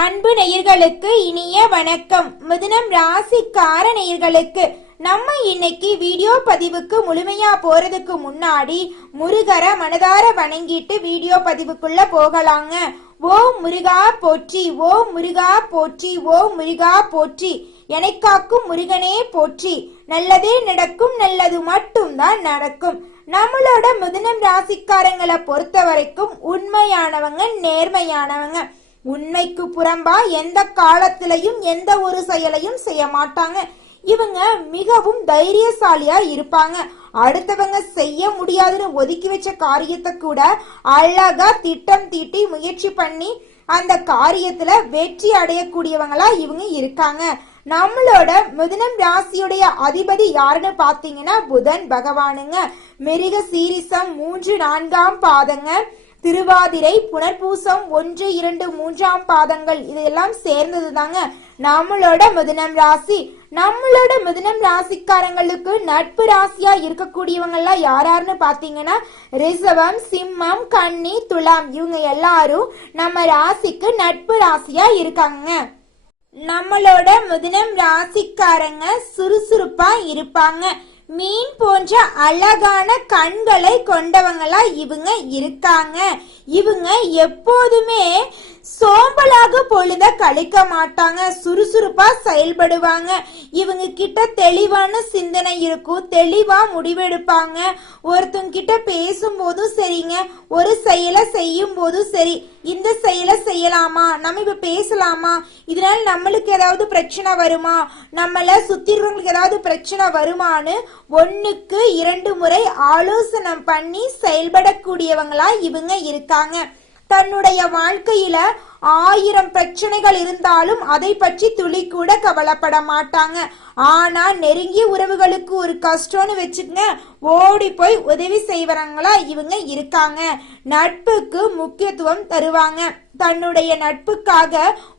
அன்பு நேயர்களுக்கு இனிய வணக்கம். மிதுனம் ராசிக்கார நேயர்களுக்கு நம்ம இன்னைக்கு வீடியோ பதிவுக்கு முழுமையா போறதுக்கு முன்னாடி முருகரை மனதார வணங்கிட்டு வீடியோ பதிவுக்குள்ள போகலாங்க. ஓ முருகா போற்றி ஓ முருகா போற்றி ஓ முருகா போற்றி. எனக்காக்கும் முருகனே போற்றி. நல்லதே நடக்கும் நல்லது மட்டும்தான் நடக்கும். நம்மளோட மிதுனம் ராசிக்காரங்களை பொறுத்த வரைக்கும் உண்மையானவங்க நேர்மையானவங்க. உண்மைக்கு புறம்பா எந்த காலத்திலையும் எந்த ஒரு செயலையும் செய்ய மாட்டாங்க. இவங்க மிகவும் தைரியசாலியா இருப்பாங்க. அடுத்தவங்க செய்ய முடியாதுன்னு ஒதுக்கி வச்ச காரியத்தை கூட அழகா திட்டம் தீட்டி முயற்சி பண்ணி அந்த காரியத்துல வெற்றி அடையக்கூடியவங்களா இவங்க இருக்காங்க. நம்மளோட மிதுனம் ராசியுடைய அதிபதி யாருன்னு பாத்தீங்கன்னா புதன் பகவானுங்க. மிருக சீரிசம் மூன்று நான்காம் பாதங்க. திருவாதிரை புனர்பூசம் ஒன்று இரண்டு மூன்றாம் பாதங்கள். இதெல்லாம் சேர்ந்தது தாங்க நம்மளோட மிதுனம் ராசி. நம்மளோட மிதுனம் ராசிக்காரங்களுக்கு நட்பு ராசியா இருக்கக்கூடியவங்க எல்லாம் யாராருன்னு பாத்தீங்கன்னா ரிசவம் சிம்மம் கன்னி துலாம். இவங்க எல்லாரும் நம்ம ராசிக்கு நட்பு ராசியா இருக்காங்க. நம்மளோட மிதுனம் ராசிக்காரங்க சுறுசுறுப்பா இருப்பாங்க. மீன் போன்ற அழகான கண்களை கொண்டவங்களா இவங்க இருக்காங்க. இவங்க எப்போதுமே சோம்பலாக பொழுத கழிக்க மாட்டாங்க சுறுசுறுப்பா செயல்படுவாங்க. இவங்க கிட்ட தெளிவான சிந்தனை இருக்கும் தெளிவா முடிவெடுப்பாங்க. ஒருத்தங்க கிட்ட பேசும்போதும் சரிங்க ஒரு செயலை செய்யும் போதும் சரி இந்த செயலை செய்யலாமா நம்ம இப்ப பேசலாமா? இதனால நம்மளுக்கு ஏதாவது பிரச்சனை வருமா? நம்மள சுத்திடுறவங்களுக்கு ஏதாவது பிரச்சனை வருமான்னு ஒன்னுக்கு இரண்டு முறை ஆலோசனை பண்ணி செயல்படக்கூடியவங்களா இவங்க இருக்காங்க. தன்னுடைய வாழ்க்கையில ஆயிரம் பிரச்சனைகள் இருந்தாலும் அதை பற்றி துளி கூட கவலைப்பட மாட்டாங்க. ஆனா நெருங்கிய உறவுகளுக்கு ஒரு கஷ்டம்னு வச்சுக்கங்க ஓடி போய் உதவி செய்வரங்களா இவங்க இருக்காங்க. நட்புக்கு முக்கியத்துவம் தருவாங்க. தன்னுடைய நட்புக்காக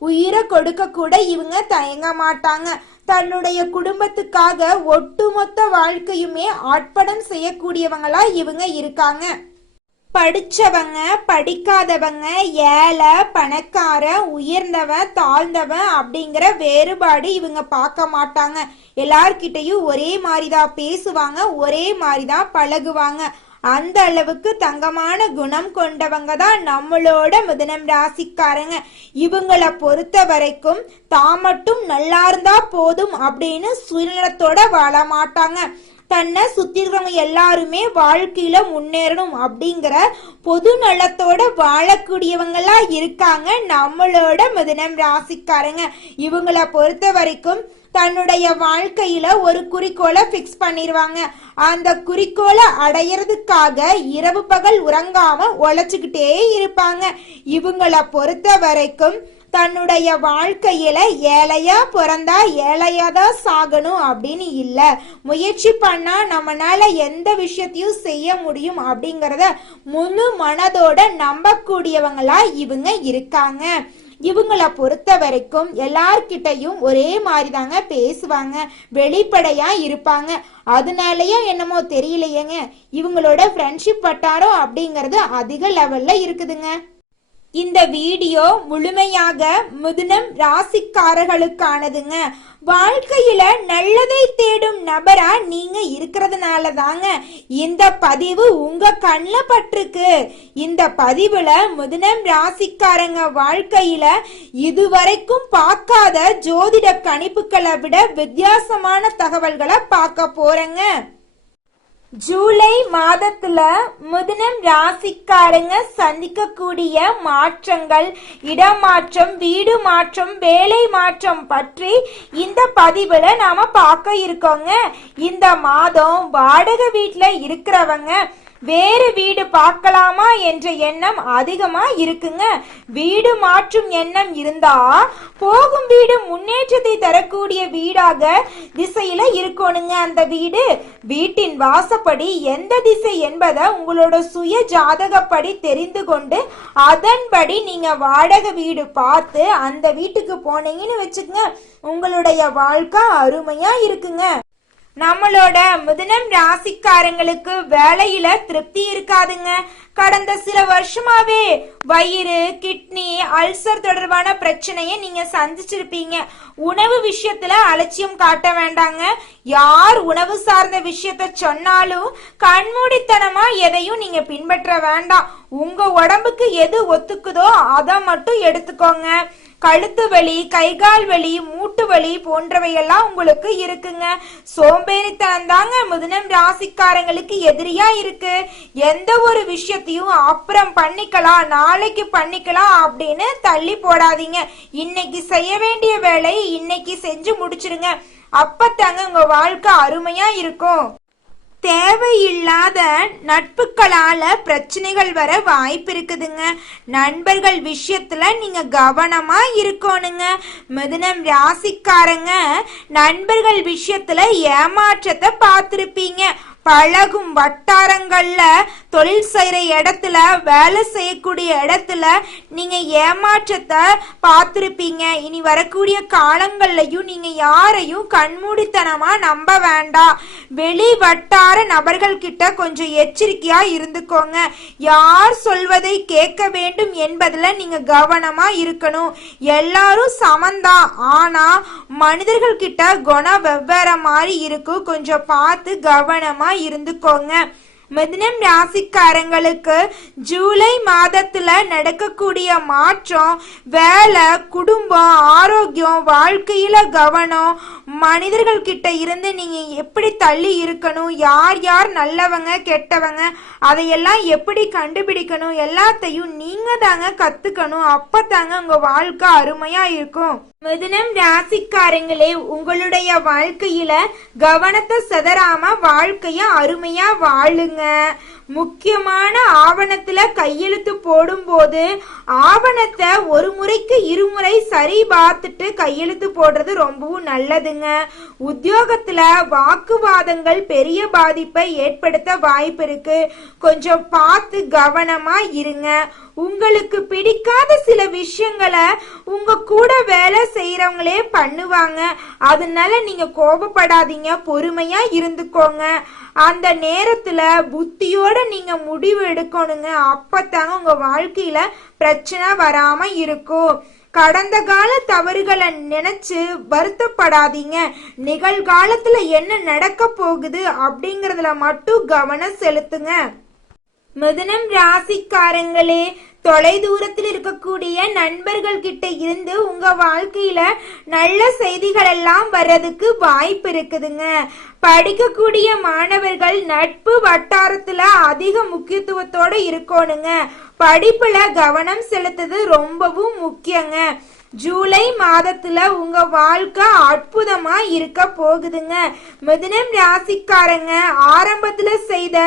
உயிரை கொடுக்க கூட இவங்க தயங்க மாட்டாங்க. தன்னுடைய குடும்பத்துக்காக ஒட்டுமொத்த வாழ்க்கையுமே ஆட்படம் செய்யக்கூடியவங்களா இவங்க இருக்காங்க. படிச்சவங்க படிக்காதவங்க ஏழை பணக்காரன் உயர்ந்தவன் தாழ்ந்தவன் அப்படிங்கிற வேறுபாடு இவங்க பார்க்க மாட்டாங்க. எல்லார்கிட்டையும் ஒரே மாதிரிதான் பேசுவாங்க ஒரே மாதிரிதான் பழகுவாங்க. அந்த அளவுக்கு தங்கமான குணம் கொண்டவங்க தான் நம்மளோட மிதனம் ராசிக்காரங்க. இவங்கள பொறுத்த வரைக்கும் தான் மட்டும் நல்லா இருந்தா போதும் அப்படின்னு சுயநலத்தோட வாழ மாட்டாங்க. தன்னை சுத்தி இருக்கிறவங்க எல்லாருமே வாழ்க்கையில முன்னேறணும் அப்படிங்கிற பொது நலத்தோட வாழக்கூடியவங்களா இருக்காங்க நம்மளோட மிதனம் ராசிக்காரங்க. இவங்கள பொறுத்த வரைக்கும் தன்னுடைய வாழ்க்கையில ஒரு குறிக்கோளை ஃபிக்ஸ் பண்ணிடுவாங்க அந்த குறிக்கோளை அடையிறதுக்காக இரவு பகல் உறங்காம உழைச்சுக்கிட்டே இருப்பாங்க. இவங்கள பொறுத்த வரைக்கும் தன்னுடைய வாழ்க்கையில ஏழையா பிறந்தா ஏழையா தான் சாகணும் அப்படின்னு இல்ல. முயற்சி பண்ணா நம்மளால எந்த விஷயத்தையும் செய்ய முடியும் அப்படிங்கறத முழு மனதோட நம்பக்கூடியவங்களா இவங்க இருக்காங்க. இவங்கள பொறுத்த வரைக்கும் எல்லார்கிட்டையும் ஒரே மாதிரி தாங்க பேசுவாங்க வெளிப்படையா இருப்பாங்க. அதனாலயே என்னமோ தெரியலையேங்க. இவங்களோட ஃப்ரெண்ட்ஷிப் வட்டாரம் அப்படிங்கறது அதிக லெவல்ல இருக்குதுங்க. இந்த வீடியோ முழுமையாக முதுனம் ராசிக்காரர்களுக்கானதுங்க. வாழ்க்கையில நல்லதை தேடும் நபரா நீங்க இருக்கிறதுனால தாங்க இந்த பதிவு உங்க கண்ணில் பட்டிருக்கு. இந்த பதிவுல முதுனம் ராசிக்காரங்க வாழ்க்கையில இதுவரைக்கும் பார்க்காத ஜோதிட கணிப்புகளை விட வித்தியாசமான தகவல்களை பார்க்க போறேங்க. ஜூலை மாதத்துல மிதுனம் ராசிக்காரங்க சந்திக்கக்கூடிய மாற்றங்கள் இடமாற்றம் வீடு மாற்றம் வேலை மாற்றம் பற்றி இந்த பதிவுல நாம பார்க்க இருக்கோங்க. இந்த மாதம் வாடகை வீட்டுல இருக்கிறவங்க வேறு வீடு பார்க்கலாமா என்ற எண்ணம் அதிகமா இருக்குங்க. வீடு மாற்றும் எண்ணம் இருந்தா போகும் வீடு முன்னேற்றத்தை தரக்கூடிய வீடாக திசையில இருக்கணுங்க அந்த வீடு. வீட்டின் வாசப்படி எந்த திசை என்பதை உங்களோட சுய ஜாதகப்படி தெரிந்து கொண்டு அதன்படி நீங்க வாடகை வீடு பார்த்து அந்த வீட்டுக்கு போனீங்கன்னு வச்சுக்கோங்க. உங்களுடைய வாழ்க்கை அருமையா இருக்குங்க. நம்மளோட மிதுனம் ராசிக்காரங்களுக்கு வேலையில திருப்தி இருக்காதுங்க. கடந்த சில வருஷமாவே வயிறு கிட்னி அல்சர் தொடர்பான பிரச்சனையை நீங்க சந்திச்சிருப்பீங்க. உணவு விஷயத்துல அலட்சியம் காட்ட வேண்டாங்க. யார் உணவு சார்ந்த விஷயத்த சொன்னாலும் கண்மூடித்தனமா எதையும் நீங்க பின்பற்ற வேண்டாம். உங்க உடம்புக்கு எது ஒத்துக்குதோ அதை மட்டும் எடுத்துக்கோங்க. கழுத்து வலி கைகால் வலி மூட்டு வலி போன்றவையெல்லாம் உங்களுக்கு இருக்குங்க. சோம்பேறித்தனம் தாங்க மிதுனம் ராசிக்காரங்களுக்கு எதிரியா இருக்கு. எந்த ஒரு விஷயத்தையும் அப்புறம் பண்ணிக்கலாம் நாளைக்கு பண்ணிக்கலாம் அப்படின்னு தள்ளி போடாதீங்க. இன்னைக்கு செய்ய வேண்டிய வேலையை இன்னைக்கு செஞ்சு முடிச்சிருங்க. அப்பத்தாங்க உங்க வாழ்க்கை அருமையா இருக்கும். தேவையில்லாத நட்புகளால பிரச்சனைகள் வர வாய்ப்பு இருக்குதுங்க நண்பர்கள் விஷயத்துல நீங்க கவனமா இருக்கணுங்க. மிதுனம் ராசிக்காரங்க நண்பர்கள் விஷயத்துல ஏமாற்றத்தை பார்த்திருப்பீங்க. பழகும் வட்டாரங்கள்ல தொழில் செய்கிற இடத்துல வேலை செய்யக்கூடிய இடத்துல நீங்கள் ஏமாற்றத்தை பார்த்துருப்பீங்க. இனி வரக்கூடிய காலங்கள்லையும் நீங்கள் யாரையும் கண்மூடித்தனமாக நம்ப வேண்டாம். வெளி வட்டார நபர்கள் கிட்ட கொஞ்சம் எச்சரிக்கையாக இருந்துக்கோங்க. யார் சொல்வதை கேட்க வேண்டும் என்பதில் நீங்கள் கவனமாக இருக்கணும். எல்லாரும் சமந்தான். ஆனால் மனிதர்கள் கிட்ட குணம் வெவ்வேறு மாதிரி இருக்கும். கொஞ்சம் பார்த்து கவனமாக கவனமா இருந்துக்கோங்க. மிதனம் ராசிக்காரங்களுக்கு ஜூலை மாதத்துல நடக்கக்கூடிய மாற்றம் வேலை குடும்பம் ஆரோக்கியம் வாழ்க்கையில கவனம் மனிதர்கள் கிட்ட இருந்து நீங்க எப்படி தள்ளி இருக்கணும்? யார் யார் நல்லவங்க கெட்டவங்க? அதையெல்லாம் எப்படி கண்டுபிடிக்கணும்? எல்லாத்தையும் நீங்க தாங்க கத்துக்கணும். அப்பதாங்க உங்க வாழ்க்கை அருமையா இருக்கும். மிதுனம் ராசிக்காரங்களே உங்களுடைய வாழ்க்கையில கவனத்தை செதறாம வாழ்க்கைய அருமையா வாழுங்க. முக்கியமான ஆவணத்துல கையெழுத்து போடும்போது ஆவணத்தை ஒரு முறைக்கு இருமுறை சரி பார்த்துட்டு கையெழுத்து போடுறது ரொம்பவும் நல்லதுங்க. உத்தியோகத்துல வாக்குவாதங்கள் பெரிய பாதிப்பை ஏற்படுத்த வாய்ப்பு இருக்கு. கொஞ்சம் பார்த்து கவனமா இருங்க. உங்களுக்கு பிடிக்காத சில விஷயங்களை உங்க கூட வேலை செய்யறவங்களே பண்ணுவாங்க. அதனால நீங்க கோபப்படாதீங்க. பொறுமையா இருந்துக்கோங்க. அந்த நேரத்துல புத்தியோட நீங்க முடிவு எடுக்கணுங்க. அப்பத்தாங்க உங்க வாழ்க்கையில பிரச்சனை வராம இருக்கும். கடந்த கால தவறுகளை நினைச்சு வருத்தப்படாதீங்க. நிகழ்காலத்துல என்ன நடக்க போகுது அப்படிங்கறதுல மட்டும் கவனம் செலுத்துங்க. மிதுனம் ராசிக்காரங்களே தொலை தூரத்தில் இருக்கக்கூடிய நண்பர்கள் கிட்ட இருந்து உங்க வாழ்க்கையில நல்ல செய்திகள் எல்லாம் வர்றதுக்கு வாய்ப்பு இருக்குதுங்க. படிக்கக்கூடிய மாணவர்கள் நட்பு வட்டாரத்துல அதிக முக்கியத்துவத்தோட இருக்கணுங்க. படிப்புல கவனம் செலுத்துறது ரொம்பவும் முக்கியங்க. ஜூலை மாதத்துல உங்க வாழ்க்கை அற்புதமா இருக்க போகுதுங்க. மிதுனம் ராசிக்காரங்க ஆரம்பத்துல செய்த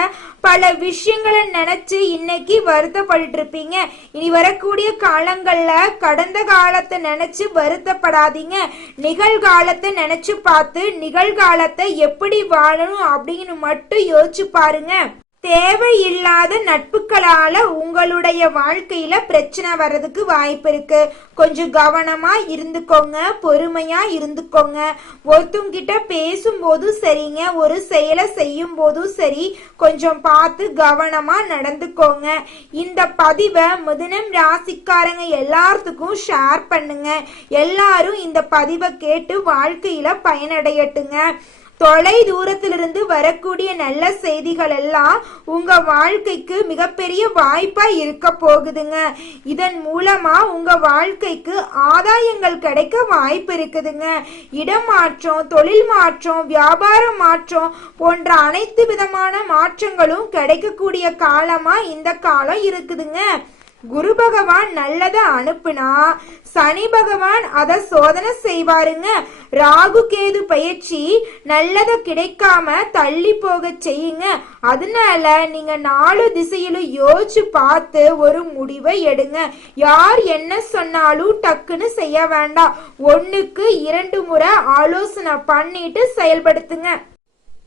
பல விஷயங்களை நினைச்சு இன்னைக்கு வருத்தப்பட்டு இருப்பீங்க. இனி வரக்கூடிய காலங்கள்ல கடந்த காலத்தை நினைச்சு வருத்தப்படாதீங்க. நிகழ்காலத்தை நினைச்சு பார்த்து நிகழ்காலத்தை எப்படி வாழணும் அப்படின்னு மட்டும் யோசிச்சு பாருங்க. தேவையில்லாத நட்புகளால உங்களுடைய வாழ்க்கையில பிரச்சனை வர்றதுக்கு வாய்ப்பு இருக்கு. கொஞ்சம் கவனமா இருந்துக்கோங்க பொறுமையா இருந்துக்கோங்க. ஒருத்தவங்கிட்ட பேசும்போதும் சரிங்க ஒரு செயலை செய்யும் போதும் சரி கொஞ்சம் பார்த்து கவனமா நடந்துக்கோங்க. இந்த பதிவை மிதுனம் ராசிக்காரங்க எல்லாத்துக்கும் ஷேர் பண்ணுங்க. எல்லாரும் இந்த பதிவை கேட்டு வாழ்க்கையில பயனடையட்டுங்க. தொலை தூரத்திலிருந்து வரக்கூடிய நல்ல செய்திகள் எல்லாம் உங்க வாழ்க்கைக்கு மிகப்பெரிய வாய்ப்பா இருக்க போகுதுங்க. இதன் மூலமா உங்க வாழ்க்கைக்கு ஆதாயங்கள் கிடைக்க வாய்ப்பு இருக்குதுங்க. இடமாற்றம் தொழில் மாற்றம் வியாபார மாற்றம் போன்ற அனைத்து விதமான மாற்றங்களும் கிடைக்கக்கூடிய காலமா இந்த காலம் இருக்குதுங்க. குரு பகவான் நல்லத அனுப்புனா சனி பகவான் அத சோதனை செய்வாருங்க. ராகு கேது பயிற்சி நல்லத கிடைக்காம தள்ளி போக செய்யுங்க. அதனால நீங்க நாலு திசையிலும் யோசிச்சு பார்த்து ஒரு முடிவை எடுங்க. யார் என்ன சொன்னாலும் டக்குன்னு செய்ய வேண்டாம். ஒன்னுக்கு இரண்டு முறை ஆலோசனை பண்ணிட்டு செயல்படுத்துங்க.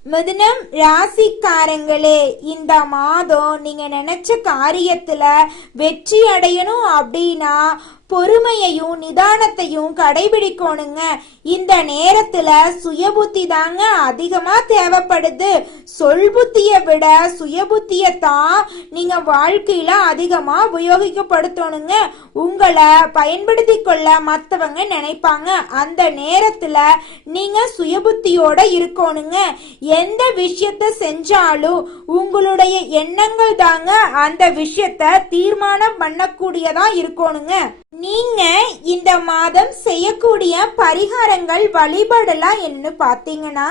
மிதுனம் ராசிக்காரங்களே இந்த மாதம் நீங்க நினைச்ச காரியத்துல வெற்றி அடையணும் அப்படின்னா பொறுமையையும் நிதானத்தையும் கடைபிடிக்கணுங்க. இந்த நேரத்துல சுயபுத்தி தாங்க அதிகமா தேவைப்படுது. சொல் புத்திய விட சுயபுத்தியை தான் நீங்க வாழ்க்கையில அதிகமா உபயோகிக்கப்படுத்தணுங்க. உங்களை பயன்படுத்தி கொள்ள மத்தவங்க நினைப்பாங்க. அந்த நேரத்துல நீங்க சுயபுத்தியோட இருக்கணுங்க. எந்த விஷயத்த செஞ்சாலும் உங்களுடைய எண்ணங்கள் தாங்க அந்த விஷயத்த தீர்மானம் பண்ணக்கூடியதா இருக்கணுங்க. நீங்க இந்த மாதம் செய்யக்கூடிய பரிகாரங்கள் வழிபாடெல்லாம் என்ன பார்த்தீங்கன்னா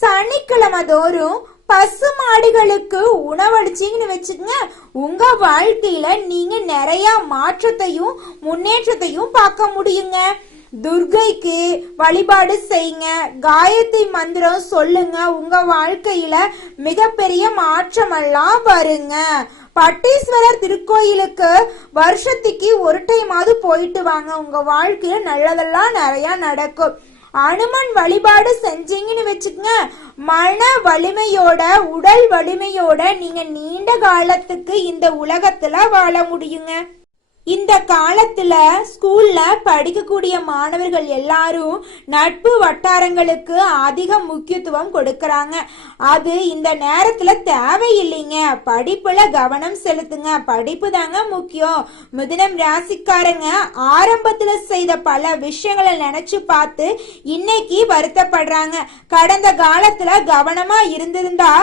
சனிக்கிழமை தோறும் பசு மாடுகளுக்கு உணவளிச்சிங்கன்னு வச்சுக்கோங்க. உங்க வாழ்க்கையில நீங்க நிறைய மாற்றத்தையும் முன்னேற்றத்தையும் பார்க்க முடியுங்க. துர்கைக்கு வழிபாடு செய்யுங்க. காயத்ரி மந்திரம் சொல்லுங்க. உங்க வாழ்க்கையில மிகப்பெரிய மாற்றமெல்லாம் வருங்க. பட்டீஸ்வரர் திருக்கோயிலுக்கு வருஷத்துக்கு ஒரு டைமாவது போயிட்டு வாங்க. உங்க வாழ்க்கையில நல்லதெல்லாம் நிறைய நடக்கும். அனுமன் வழிபாடு செஞ்சீங்கன்னு வச்சுக்கங்க. மன வலிமையோட உடல் வலிமையோட நீங்க நீண்ட காலத்துக்கு இந்த உலகத்துல வாழ முடியுங்க. இந்த காலத்துல ஸ்கூல்ல படிக்கக்கூடிய மாணவர்கள் எல்லாரும் நட்பு வட்டாரங்களுக்கு அதிக முக்கியத்துவம் கொடுக்கறாங்க. அது இந்த நேரத்துல தேவையில்லைங்க. படிப்புல கவனம் செலுத்துங்க. படிப்பு தாங்க முக்கியம். மிதுனம் ராசிக்காரங்க ஆரம்பத்துல செய்த பல விஷயங்களை நினைச்சு பார்த்து இன்னைக்கு வருத்தப்படுறாங்க. கடந்த காலத்துல கவனமா இருந்திருந்தா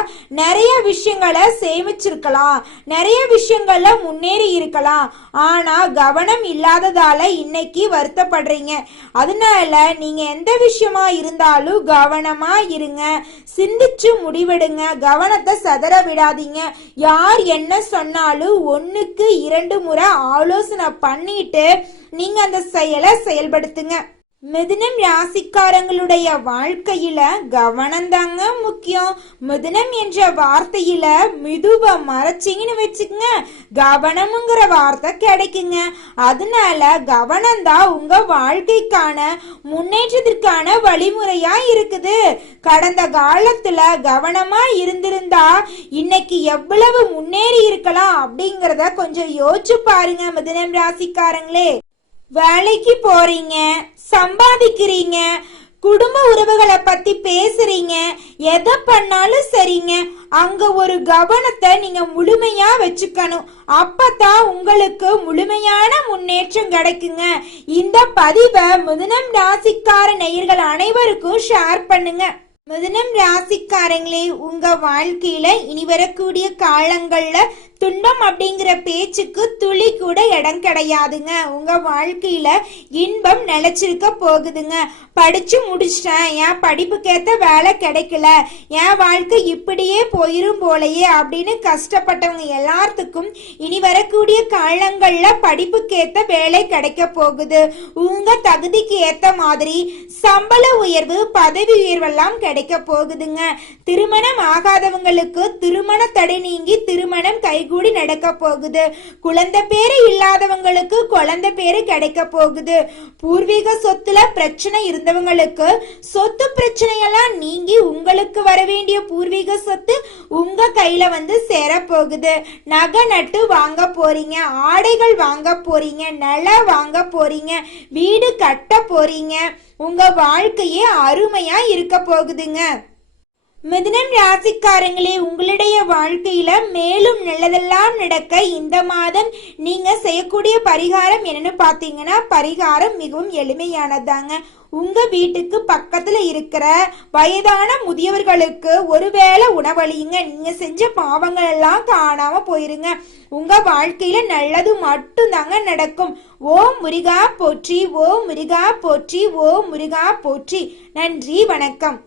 நிறைய விஷயங்களை சேமிச்சிருக்கலாம். நிறைய விஷயங்கள்ல முன்னேறி இருக்கலாம். ஆனா கவனம் இல்லாததால இன்னைக்கு வருத்தப்படுறீங்க. அதனால நீங்க எந்த விஷயமா இருந்தாலும் கவனமா இருங்க. சிந்திச்சு முடிவெடுங்க. கவனத்தை சதற விடாதீங்க. யார் என்ன சொன்னாலும் ஒன்றுக்கு இரண்டு முறை ஆலோசனை பண்ணிட்டு நீங்க அந்த செயலை செயல்படுத்துங்க. மிதுனம் ராசிக்காரங்களுடைய வாழ்க்கையில கவனம் தாங்க முக்கியம். மிதுனம் என்ற வார்த்தையில மிதுவ மறைச்சிங்கன்னு வச்சுக்கங்க. கவனம்ங்கிற வார்த்தை கிடைக்குங்க. அதனால கவனம் தான் உங்க வாழ்க்கைக்கான முன்னேற்றத்திற்கான வழிமுறையா இருக்குது. கடந்த காலத்துல கவனமா இருந்திருந்தா இன்னைக்கு எவ்வளவு முன்னேறி இருக்கலாம் அப்படிங்கிறத கொஞ்சம் யோசிச்சு பாருங்க மிதுனம் ராசிக்காரங்களே. வேலைக்கு போறீங்க சம்பாதிக்கிறீங்க குடும்ப உறவுகளை பத்தி பேசுறீங்க எதை பண்ணாலும் சரிங்க. அங்க ஒரு கவனத்தை நீங்க முழுமையா வச்சுக்கணும். அப்பதான் உங்களுக்கு முழுமையான முன்னேற்றம் கிடைக்குங்க. இந்த பதிவை முதனம் ராசிக்கார நேயர்கள் அனைவருக்கும் ஷேர் பண்ணுங்க. முதனம் ராசிக்காரங்களே உங்க வாழ்க்கையில இனி வரக்கூடிய காலங்கள்ல துன்பம் அப்படிங்கிற பேச்சுக்கு துளி கூட இடம் கிடையாதுங்க. உங்க வாழ்க்கையில இன்பம் நிலைச்சிருக்க போகுதுங்க. படிச்சு முடிச்சிட்டேன். என் படிப்புக்கேத்த வேலை கிடைக்கல. என் வாழ்க்கை இப்படியே போயிரும் போலயே அப்படின்னு கஷ்டப்பட்டவங்க எல்லாத்துக்கும் இனி வரக்கூடிய காலங்கள்ல படிப்புக்கேத்த வேலை கிடைக்க போகுது. உங்க தகுதிக்கு ஏத்த மாதிரி சம்பள உயர்வு பதவி உயர்வெல்லாம் கிடைக்க போகுதுங்க. திருமணம் ஆகாதவங்களுக்கு திருமண தடை நீங்கி திருமணம் கைகூடி நடக்க போகுது. குழந்தை பேரு இல்லாதவங்களுக்கு குழந்தை பேரு கிடைக்க போகுது. பூர்வீக சொத்துல பிரச்சனை இருந்தவங்களுக்கு சொத்து பிரச்சனையெல்லாம் நீங்கி உங்களுக்கு வர வேண்டிய பூர்வீக சொத்து உங்க கையில வந்து சேர போகுது. நகை நட்டு வாங்க போறீங்க ஆடைகள் வாங்க போறீங்க நில வாங்க போறீங்க வீடு கட்ட போறீங்க. உங்க வாழ்க்கையே அருமையா இருக்க போகுதுங்க. மிதுனம் ராசிக்காரங்களே உங்களுடைய வாழ்க்கையில மேலும் நல்லதெல்லாம் நடக்க இந்த மாதம் நீங்க செய்யக்கூடிய பரிகாரம் என்னன்னு பாத்தீங்கன்னா பரிகாரம் மிகவும் எளிமையானதாங்க. உங்க வீட்டுக்கு பக்கத்துல இருக்கிற வயதான முதியவர்களுக்கு ஒருவேளை உணவழியுங்க நீங்க செஞ்ச பாவங்கள் எல்லாம் காணாம போயிருங்க. உங்க வாழ்க்கையில நல்லது மட்டும்தாங்க நடக்கும். ஓம் முருகா போற்றி ஓம் முருகா போற்றி ஓம் முருகா போற்றி. நன்றி வணக்கம்.